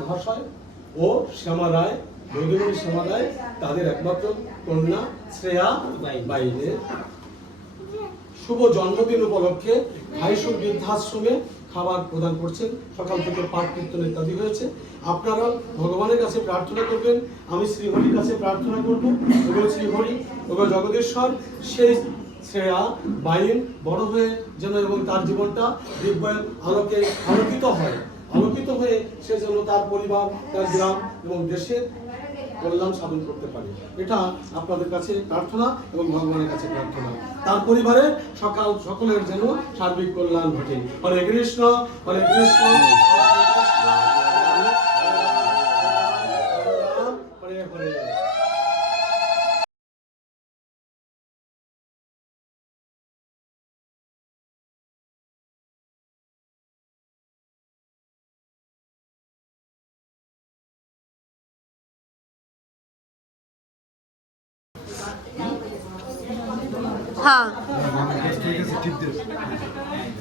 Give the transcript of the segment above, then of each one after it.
মহাশয় ও শ্যামা রায়, বৌদিমণি শ্যামা রায়, তাদের একমাত্র কন্যা শ্রেয়া বাইনের শুভ জন্মদিন উপলক্ষে হাইস্কুল বৃদ্ধাশ্রমে খাবার প্রদান করছেন। সকাল থেকে পাঠ কীর্তন ইত্যাদি হয়েছে। আপনারা ভগবানের কাছে প্রার্থনা করবেন, আমি শ্রীহরির কাছে প্রার্থনা করব, এবং শ্রীহরি এবং জগদীশ্বর সেই শ্রেয়া বাইন বড় হয়ে যেন এবং তার জীবনটা দিব্য আলোকে আলোকিত হয়ে সে যেন তার পরিবার, তার গ্রাম এবং দেশের কল্যাণ সাধন করতে পারে। এটা আপনাদের কাছে প্রার্থনা এবং ভগবানের কাছে প্রার্থনা। তার পরিবারের সকলের যেন সার্বিক কল্যাণ ঘটে। হরে কৃষ্ণ, হরে কৃষ্ণ, হরে হরে। हाँ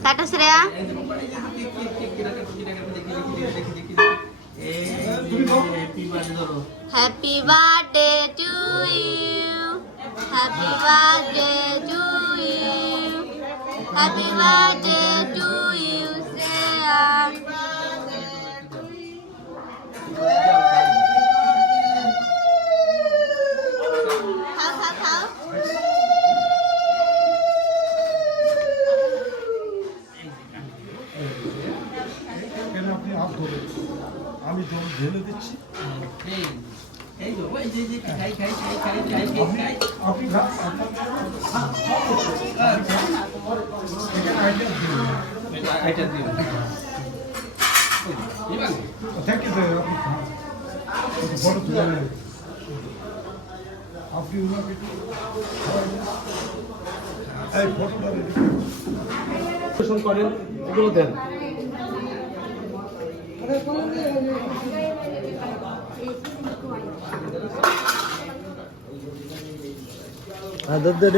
टाटा Shreya happy birthday to you, happy birthday to you, happy birthday to you Shreya. আমি জল ঢেলে দিচ্ছি। আপনি ওনাকে করেন, এগুলো দেন। আদর দে